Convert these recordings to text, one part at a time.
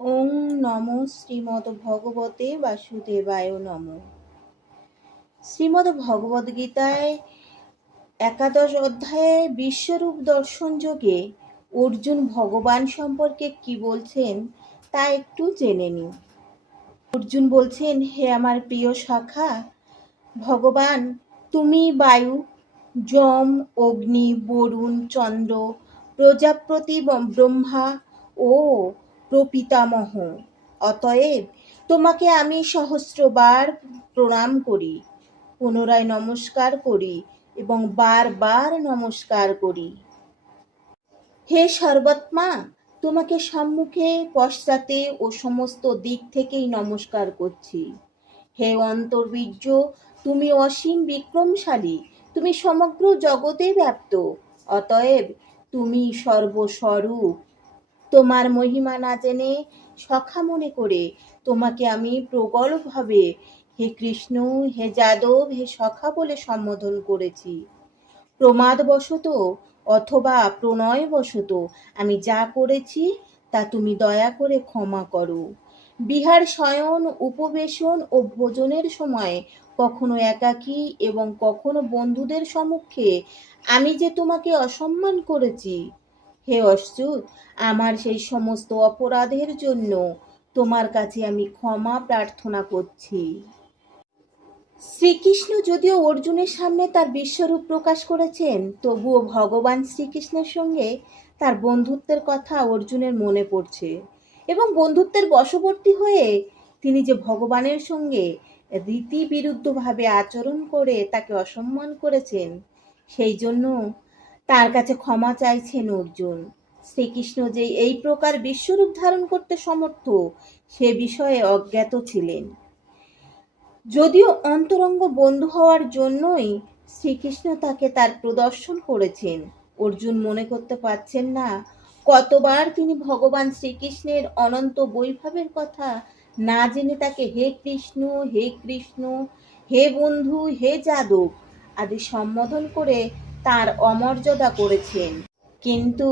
ওং নমো শ্রীমদ্ ভগবতে বাসুদেবায় নমঃ। শ্রীমদ্ ভগবদ্গীতায় একাদশ অধ্যায়ে বিশ্বরূপ দর্শন যোগে অর্জুন ভগবান সম্পর্কে কি বলছেন তা একটু জেনে নিন। অর্জুন বলছেন, হে আমার প্রিয় সখা ভগবান, তুমি বায়ু, যম, অগ্নি, বরুণ, চন্দ্র, প্রজাপতি, ব্রহ্মা ও প্রপিতামহ। অতএব তোমাকে আমি সহস্রবার প্রণাম করি, পুনরায় নমস্কার করি এবং বারবার নমস্কার করি। হে সর্বাত্মা, তোমাকে সম্মুখে, পশ্চাতে ও সমস্ত দিক থেকেই নমস্কার করছি। হে অন্তর্বীর্য, তুমি অসীম বিক্রমশালী, তুমি সমগ্র জগতে ব্যাপ্ত, অতএব তুমি সর্বস্বরূপ। তোমার মহিমা না জেনে সখা মনে করে তোমাকে আমি প্রগল্ভভাবে হে কৃষ্ণ, হে যাদব, হে সখা বলে সম্বোধন করেছি। প্রমাদবশত অথবা প্রণয়বশত আমি যা করেছি তা তুমি দয়া করে ক্ষমা করো। বিহার, শয়ন, উপবেশন ও ভোজনের সময় কখনো একাকী এবং কখনো বন্ধুদের সম্মুখে আমি যে তোমাকে অসম্মান করেছি, হে অচ্যুত, আমার সেই সমস্ত অপরাধের জন্য তোমার কাছে আমি ক্ষমা প্রার্থনা করছি। শ্রীকৃষ্ণ যদিও অর্জুনের সামনে তার বিশ্বরূপ প্রকাশ করেছেন, তবুও ভগবান শ্রীকৃষ্ণের সঙ্গে তার বন্ধুত্বের কথা অর্জুনের মনে পড়ছে এবং বন্ধুত্বের বশবর্তী হয়ে তিনি যে ভগবানের সঙ্গে রীতি বিরুদ্ধভাবে আচরণ করে তাকে অসম্মান করেছেন, সেই জন্য তার কাছে ক্ষমা চাইছেন অর্জুন। শ্রীকৃষ্ণ যে এই প্রকার বিশ্বরূপ ধারণ করতে সমর্থ সে বিষয়ে অজ্ঞাত ছিলেন। যদিও অন্তরঙ্গ বন্ধু হওয়ার জন্যই শ্রীকৃষ্ণ তাকে তার প্রদর্শন করেছেন, অর্জুন মনে করতে পারছেন না কতবার তিনি ভগবান শ্রীকৃষ্ণের অনন্ত বৈভবের কথা না জেনে তাকে হে কৃষ্ণ, হে কৃষ্ণ, হে বন্ধু, হে যাদব আদি সম্বোধন করে তার অমর্যাদা করেছেন। কিন্তু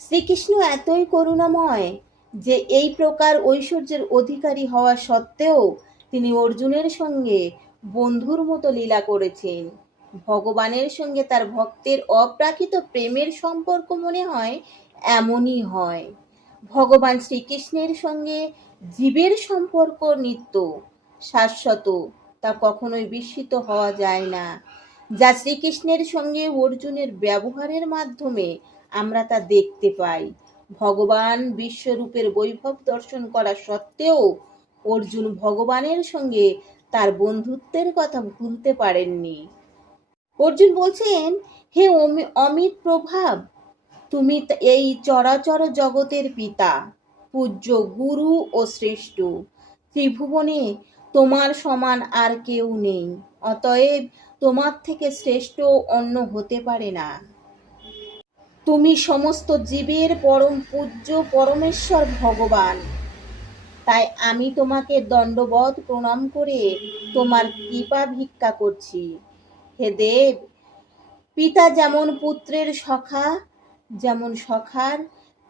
শ্রীকৃষ্ণ এতই করুণাময় যে এই প্রকার ঐশ্বর্যের অধিকারী হওয়া সত্ত্বেও তিনি অর্জুনের সঙ্গে বন্ধুর মতো লীলা করেছেন। ভগবানের সঙ্গে তার ভক্তের অপ্রাকৃত প্রেমের সম্পর্ক মনে হয় এমনই হয়। ভগবান শ্রীকৃষ্ণের সঙ্গে জীবের সম্পর্ক নিত্য, শাশ্বত, তা কখনোই বিস্মিত হওয়া যায় না। যা শ্রীকৃষ্ণের সঙ্গে অর্জুনের ব্যবহারের মাধ্যমে আমরা তা দেখতে পাই। ভগবান বিশ্বরূপের বৈভব দর্শন করা সত্ত্বেও অর্জুন ভগবানের সঙ্গে তার বন্ধুত্বের কথা ভুলতে পারেননি। অর্জুন বলছেন, হে অমিত প্রভাব, তুমি এই চরাচর জগতের পিতা, পূজ্য গুরু ও শ্রেষ্ঠ। ত্রিভুবনে তোমার সমান আর কেউ নেই, অতএব তোমার থেকে শ্রেষ্ঠ অন্য হতে পারে না। তুমি সমস্ত জীবের পরম পূজ্য পরমেশ্বর ভগবান। তাই আমি তোমাকে দণ্ডবৎ প্রণাম করে তোমার কৃপা ভিক্ষা করছি। হে দেব, পিতা যেমন পুত্রের সখা, যেমন সখার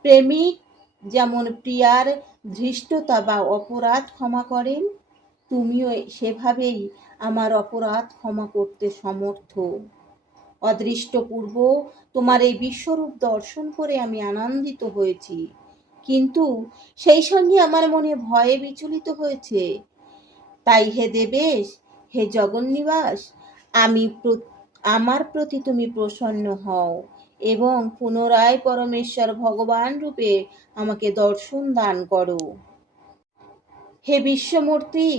প্রেমিক, যেমন প্রিয়ার ধৃষ্টতা বা অপরাধ ক্ষমা করেন, তুমিও সেভাবেই আমার অপরাধ ক্ষমা করতে সমর্থ। অদৃষ্টপূর্ব তোমার এই বিশ্বরূপ দর্শন করে আমি আনন্দিত হয়েছি, কিন্তু সেই সঙ্গে আমার মনে ভয়ে বিচলিত হয়েছে। তাই হে দেবেশ, হে জগন্নিবাস, আমার প্রতি তুমি প্রসন্ন হও এবং পুনরায় পরমেশ্বর ভগবান রূপে আমাকে দর্শন দান করো। হে বিশ্বমূর্তি,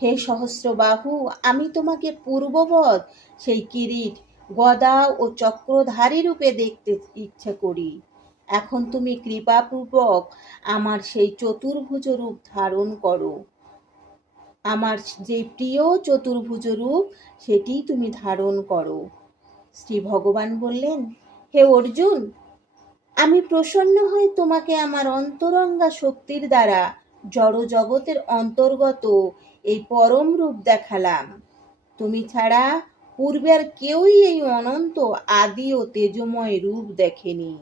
হে সহস্রবাহু, আমি তোমাকে পূর্ববৎ সেই কিরীট, গদা ও চক্রধারী রূপে দেখতে ইচ্ছা করি। এখন তুমি কৃপাপূর্বক আমার সেই চতুর্ভুজ রূপ ধারণ করো। আমার যে প্রিয় চতুর্ভুজ রূপ সেটি তুমি ধারণ করো। শ্রী ভগবান বললেন, হে অর্জুন, আমি প্রসন্ন হয়ে তোমাকে আমার অন্তরঙ্গা শক্তির দ্বারা জড় জগতের অন্তর্গত এই পরম রূপ দেখালাম। তুমি ছাড়া পূর্বে আর কেউই এই অনন্ত আদি ও তেজময় রূপ দেখেনি।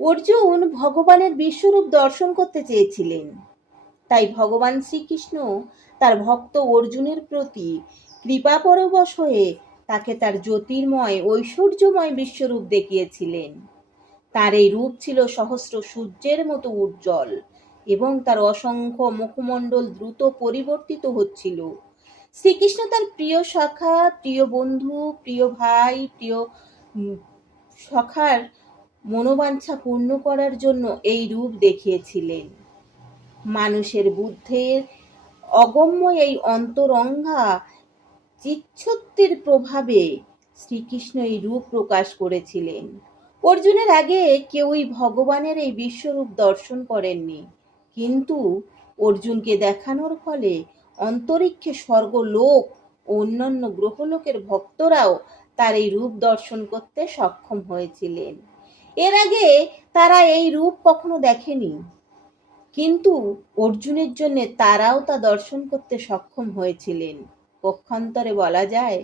অর্জুন ভগবানের বিশ্বরূপ দর্শন করতে চেয়েছিলেন, তাই ভগবান শ্রীকৃষ্ণ তার ভক্ত অর্জুনের প্রতি কৃপাপরবশ হয়ে তাকে তার জ্যোতির্ময় ঐশ্বর্যময় বিশ্বরূপ দেখিয়েছিলেন। তার এই রূপ ছিল সহস্র সূর্যের মতো উজ্জ্বল এবং তার অসংখ্য মুখমণ্ডল দ্রুত পরিবর্তিত হচ্ছিল। শ্রীকৃষ্ণ তার প্রিয় সখা, প্রিয় বন্ধু, প্রিয় ভাই, প্রিয় সখার মনোবাঞ্ছা পূর্ণ করার জন্য এই রূপ দেখিয়েছিলেন। মানুষের বুদ্ধির অগম্য এই অন্তরঙ্গা চিচ্ছত্বের প্রভাবে শ্রীকৃষ্ণ এই রূপ প্রকাশ করেছিলেন। অর্জুনের আগে কেউই ভগবানের এই বিশ্বরূপ দর্শন করেননি, কিন্তু অর্জুনকে দেখানোর ফলে অন্তরিক্ষে স্বর্গলোক ও অন্যান্য গ্রহলোকের ভক্তরাও তার এই রূপ দর্শন করতে সক্ষম হয়েছিলেন। এর আগে তারা এই রূপ কখনো দেখেনি, কিন্তু অর্জুনের জন্য তারাও তা দর্শন করতে সক্ষম হয়েছিলেন। পক্ষান্তরে বলা যায়,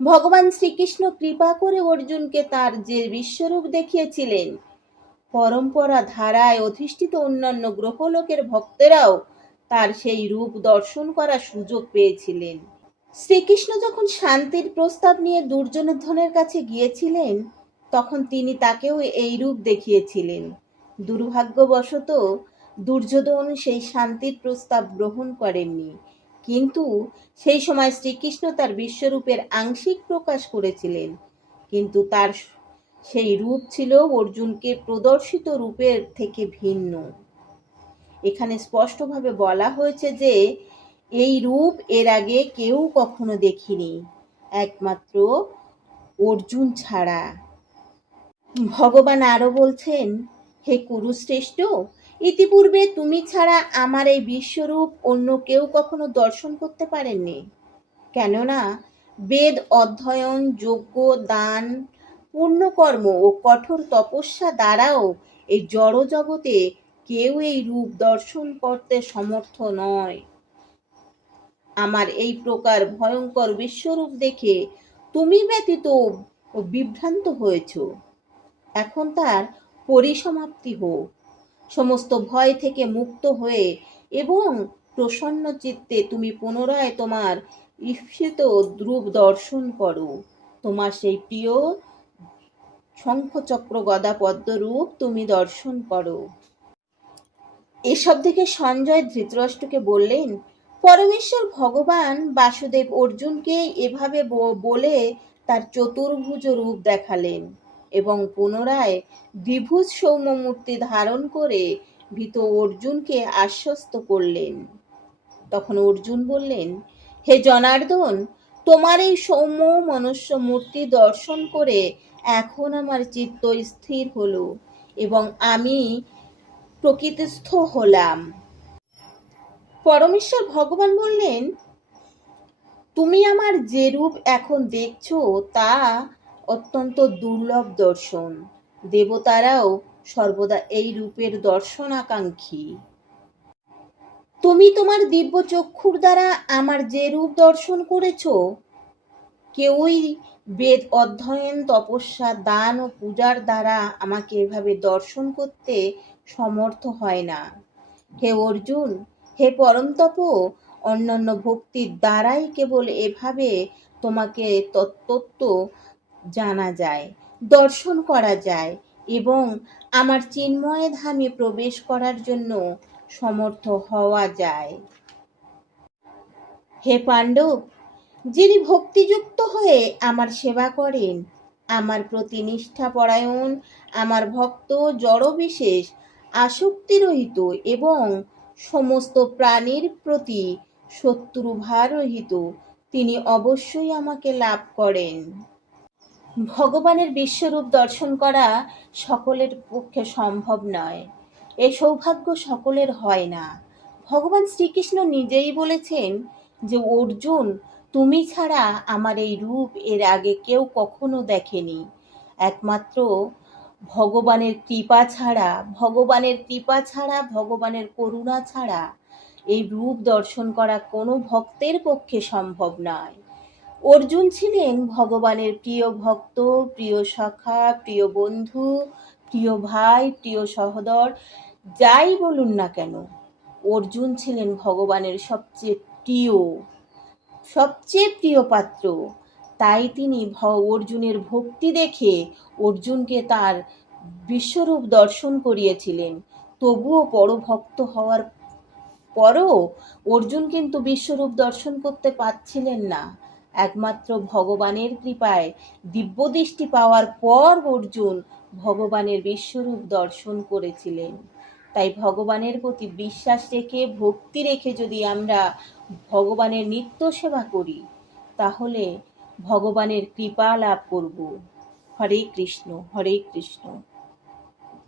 ভগবান শ্রীকৃষ্ণ কৃপা করে অর্জুনকে তার যে বিশ্বরূপ দেখিয়েছিলেন, পরম্পরা ধারায় অধিষ্ঠিত অন্যান্য গ্রহলোকের ভক্তেরাও তার সেই রূপ দর্শন করার সুযোগ পেয়েছিলেন। শ্রীকৃষ্ণ যখন শান্তির প্রস্তাব নিয়ে দুর্যোধনের কাছে গিয়েছিলেন, তখন তিনি তাকেও এই রূপ দেখিয়েছিলেন। দুর্ভাগ্যবশত দুর্যোধন সেই শান্তির প্রস্তাব গ্রহণ করেননি, কিন্তু সেই সময় শ্রীকৃষ্ণ তার বিশ্বরূপের আংশিক প্রকাশ করেছিলেন, কিন্তু তার সেই রূপ ছিল অর্জুনকে প্রদর্শিত রূপের থেকে ভিন্ন। এখানে স্পষ্টভাবে বলা হয়েছে যে এই রূপ এর আগে কেউ কখনো দেখিনি, একমাত্র অর্জুন ছাড়া। ভগবান আরো বলছেন, হে কুরুশ্রেষ্ঠ, ইতিপূর্বে তুমি ছাড়া আমার এই বিশ্বরূপ অন্য কেউ কখনো দর্শন করতে পারেননি। কেননা বেদ অধ্যয়ন, যজ্ঞ, দান, পুণ্যকর্ম ও কঠোর তপস্যা দ্বারাও এই জড় জগতে কেউ এই রূপ দর্শন করতে সমর্থ নয়। আমার এই প্রকার ভয়ঙ্কর বিশ্বরূপ দেখে তুমি ব্যতীত বিভ্রান্ত হয়েছ। এখন তার পরিসমাপ্তি হোক। সমস্ত ভয় থেকে মুক্ত হয়ে এবং প্রসন্ন চিত্তে তুমি পুনরায় তোমার ঈপ্সিত রূপ দর্শন করো। তোমার সেই প্রিয় শঙ্খচক্র গদা পদ্ম রূপ তুমি দর্শন করো। এসব দেখে সঞ্জয় ধৃতরাষ্ট্রকে বললেন, পরমেশ্বর ভগবান বাসুদেব অর্জুনকে এভাবে বলে তার চতুর্ভুজ রূপ দেখালেন এবং পুনরায় দ্বিভুজ সৌম্য মূর্তি ধারণ করে ভীত অর্জুনকে আশ্বস্ত করলেন। তখন অর্জুন বললেন, হে জনার্দন, তোমার এই সৌম্য মনুষ্য মূর্তি দর্শন করে এখন আমার চিত্ত স্থির হলো এবং আমি প্রকৃতিস্থ হলাম। পরমেশ্বর ভগবান বললেন, তুমি আমার যে রূপ এখন দেখছো তা অত্যন্ত দুর্লভ দর্শন। দেবতারাও সর্বদা এই রূপের দর্শন আকাঙ্ক্ষী। তুমি তোমার দিব্য চক্ষুর দ্বারা আমার যে রূপ দর্শন করেছো, কেউই বেদ অধ্যয়ন, তপস্যা, দান ও পূজার দ্বারা আমাকে এভাবে দর্শন করতে সমর্থ হয় না। হে অর্জুন, হে পরমতপ, অন্যান্য ভক্তির দ্বারাই কেবল এভাবে তোমাকে তত্ত্ব জানা যায়, দর্শন করা যায় এবং আমার চিন্ময় ধামে প্রবেশ করার জন্য সমর্থ হওয়া যায়। হে পাণ্ডব, যিনি ভক্তিযুক্ত হয়ে আমার সেবা করেন, আমার প্রতি নিষ্ঠাপরায়ণ, আমার ভক্ত, জড়বিশেষ আসক্তিরহিত এবং সমস্ত প্রাণীর প্রতি শত্রুভারহিত, তিনি অবশ্যই আমাকে লাভ করেন। ভগবানের বিশ্বরূপ দর্শন করা সকলের পক্ষে সম্ভব নয়। এ সৌভাগ্য সকলের হয় না। ভগবান শ্রীকৃষ্ণ নিজেই বলেছেন যে, অর্জুন, তুমি ছাড়া আমার এই রূপ এর আগে কেউ কখনো দেখেনি। একমাত্র ভগবানের কৃপা ছাড়া, ভগবানের করুণা ছাড়া এই রূপ দর্শন করা কোনো ভক্তের পক্ষে সম্ভব নয়। অর্জুন ছিলেন ভগবানের প্রিয় ভক্ত, প্রিয় সখা, প্রিয় বন্ধু, প্রিয় ভাই, প্রিয় সহোদর, যাই বলুন না কেন, অর্জুন ছিলেন ভগবানের সবচেয়ে প্রিয় পাত্র। তাই তিনি অর্জুনের ভক্তি দেখে অর্জুনকে তার বিশ্বরূপ দর্শন করিয়েছিলেন। তবুও পরভক্ত হওয়ার পরও অর্জুন কিন্তু বিশ্বরূপ দর্শন করতে পারছিলেন না। একমাত্র ভগবানের কৃপায় দিব্যদৃষ্টি পাওয়ার পর অর্জুন ভগবানের বিশ্বরূপ দর্শন করেছিলেন। তাই ভগবানের প্রতি বিশ্বাস রেখে, ভক্তি রেখে যদি আমরা ভগবানের নিত্য সেবা করি, তাহলে ভগবানের কৃপা লাভ করব। হরে কৃষ্ণ, হরে কৃষ্ণ।